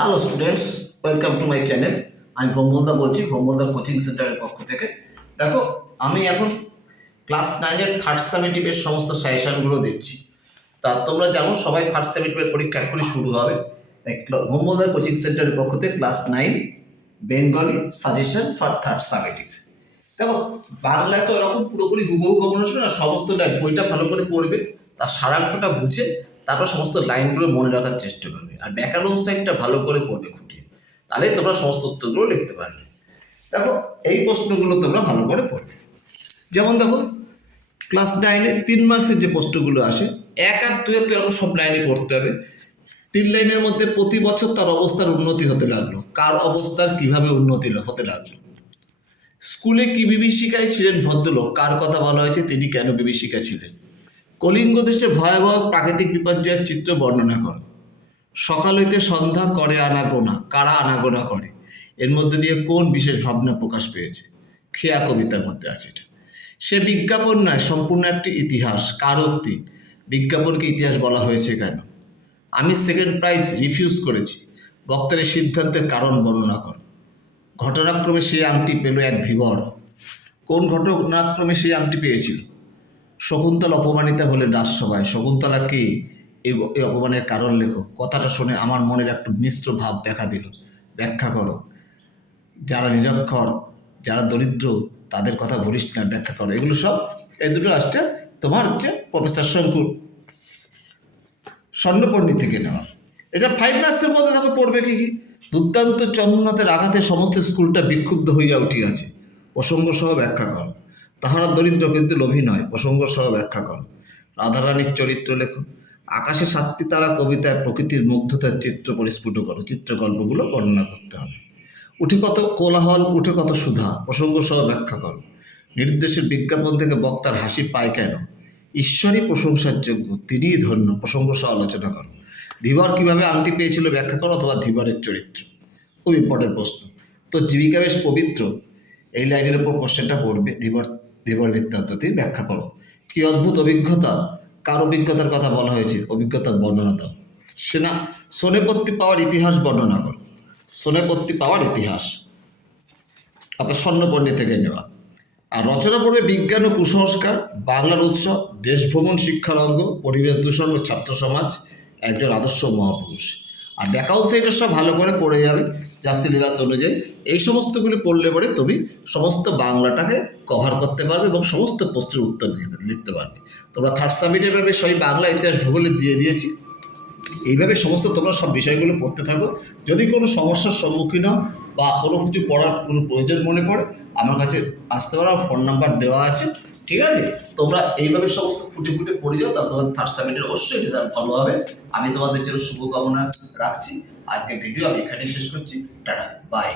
Hello students, welcome to my channel. আমি ভম্বলদা বলছি, ভম্বলদা coaching সেন্টারের পক্ষ থেকে। দেখো, আমি এখন ক্লাস 9-এর থার্ড সামেটিভের সমস্ত সাজেশানগুলো দিচ্ছি। তা তোমরা জানো সবাই থার্ড সামেটিভের পরীক্ষা এখনই শুরু হবে। ভম্বলদা কোচিং সেন্টারের পক্ষ থেকে class 9 Bengali suggestion for third summative. দেখো, বাংলায় তো এরকম পুরোপুরি হুবহু কমন আসবে না, সমস্ত বইটা ভালো করে পড়বে, তার সারাংশটা বুঝে তারপর সমস্ত লাইনগুলো মনে রাখার চেষ্টা করবে, আর ব্যাকরণ সাইডটা ভালো করে পড়বে খুঁটিয়ে, তাহলে তোমরা সমস্ত উত্তরগুলো লিখতে পারবে। দেখো, এই প্রশ্নগুলো তোমরা ভালো করে পড়বে। যেমন দেখো, ক্লাস 9-এ 3 মার্কসের যে প্রশ্নগুলো আসে, 1 আর 2 তো এরকম সব লাইনে পড়তে হবে। 3 লাইনের মধ্যে প্রতি বছর তার অবস্থার উন্নতি হতে লাগলো, কার অবস্থার কিভাবে উন্নতি হতে লাগলো। স্কুলে কি বিভীষিকায় ছিলেন ভদ্রলোক, কার কথা বলা হয়েছে, তিনি কেন বিভীষিকা ছিলেন। কলিঙ্গ দেশে ভয়াবহ প্রাকৃতিক বিপর্যয়ের চিত্র বর্ণনা করো। সকাল হইতে সন্ধ্যা করে আনাগোনা, কারা আনাগোনা করে, এর মধ্যে দিয়ে কোন বিশেষ ভাবনা প্রকাশ পেয়েছে। খেয়া কবিতার মধ্যে আছে এটা। সে বিজ্ঞাপন নয়, সম্পূর্ণ একটি ইতিহাস, কার উক্তি। বিজ্ঞাপনকে ইতিহাস বলা হয়েছে কেন। আমি সেকেন্ড প্রাইজ রিফিউজ করেছি, বক্তার এই সিদ্ধান্তের কারণ বর্ণনা করো। ঘটনাক্রমে সেই আংটি পেল এক ধীবর, কোন ঘটনাক্রমে সেই আংটি পেয়েছিল। শকুন্তলা অপমানিতা হলেন রাজসভায়, শকুন্তলা কে, এই অপমানের কারণ লেখো। কথাটা শুনে আমার মনের একটা মিশ্র ভাব দেখা দিল, ব্যাখ্যা করো। যারা নিরক্ষর, যারা দরিদ্র, তাদের কথা বলিস না, ব্যাখ্যা করো। এগুলো সব এই দুটো আসছে তোমার হচ্ছে প্রফেসর শঙ্কুর স্বর্ণপর্ণি থেকে নেওয়া। এটা 5 মার্কসের মধ্যে দেখো পড়বে কি কি। দুর্দান্ত চন্দ্রনাথের আঘাতে সমস্ত স্কুলটা বিক্ষুব্ধ হইয়া উঠিয়াছে, প্রসঙ্গ সহ ব্যাখ্যা করো। তাহারা দরিদ্র কিন্তু লোভী নয়, প্রসঙ্গ সহ ব্যাখ্যা করো। রাধারানীর চরিত্র লেখো। আকাশে 7টি তারা কবিতায় প্রকৃতির মুগ্ধতার চিত্র পরিস্ফুট করো, চিত্রকল্পগুলো বর্ণনা করতে হবে। উঠে কত কোলাহল, উঠে কত সুধা, প্রসঙ্গ সহ ব্যাখ্যা করো। নির্দেশের বিজ্ঞাপন থেকে বক্তার হাসি পায় কেন, ঈশ্বরই প্রশংসার যোগ্য, তিনিই ধন্য, প্রসঙ্গ সহ আলোচনা করো। ধীবর কিভাবে আংটি পেয়েছিল ব্যাখ্যা করো, অথবা ধীবরের চরিত্র। খুব ইম্পর্টেন্ট প্রশ্ন। তো জীবিকা বেশ পবিত্র, এই লাইনের উপর কোশ্চেনটা পড়বে। ধীবর বৃত্তান্তটি ব্যাখ্যা করো। কি অদ্ভুত অভিজ্ঞতা, কার অভিজ্ঞতার কথা বলা হয়েছে, অভিজ্ঞতার বর্ণনা দাও। সোনেপত্তি পাওয়ার ইতিহাস বর্ণনা করো। সোনেপত্তি পাওয়ার ইতিহাস অর্থাৎ স্বর্ণপর্ণি থেকে নেওয়া। আর রচনা পড়বে বিজ্ঞান ও কুসংস্কার, বাংলার উৎসব, দেশভ্রমণ, শিক্ষার অঙ্গ, পরিবেশ দূষণ ও ছাত্র সমাজ, একজন আদর্শ মহাপুরুষ। আর ব্যাকআউট সাইডের সব ভালো করে পড়ে যাবে যা সিলেবাস অনুযায়ী। এই সমস্তগুলি পড়লে পরে তুমি সমস্ত বাংলাটাকে কভার করতে পারবে এবং সমস্ত প্রশ্নের উত্তর লিখতে পারবে। তোমরা থার্ড সাবজেক্টের ভাবে সবই বাংলা, ইতিহাস, ভূগোলে দিয়ে দিয়েছি। এইভাবে সমস্ত তোমরা সব বিষয়গুলো পড়তে থাকো। যদি কোনো সমস্যার সম্মুখীন হও বা কোনো কিছু পড়ার কোনো প্রয়োজন মনে পড়ে, আমার কাছে আসতে পারো, ফোন নাম্বার দেওয়া আছে, ঠিক আছে। তোমরা এইভাবে সমস্ত ফুটে ফুটে পড়ে যাও, তারপর তোমাদের থার্ড সাবজেক্টের অবশ্যই রেজাল্ট ভালো হবে। আমি তোমাদের জন্য শুভকামনা রাখছি। আজকের ভিডিও আমি এখানে শেষ করছি। Tata, by.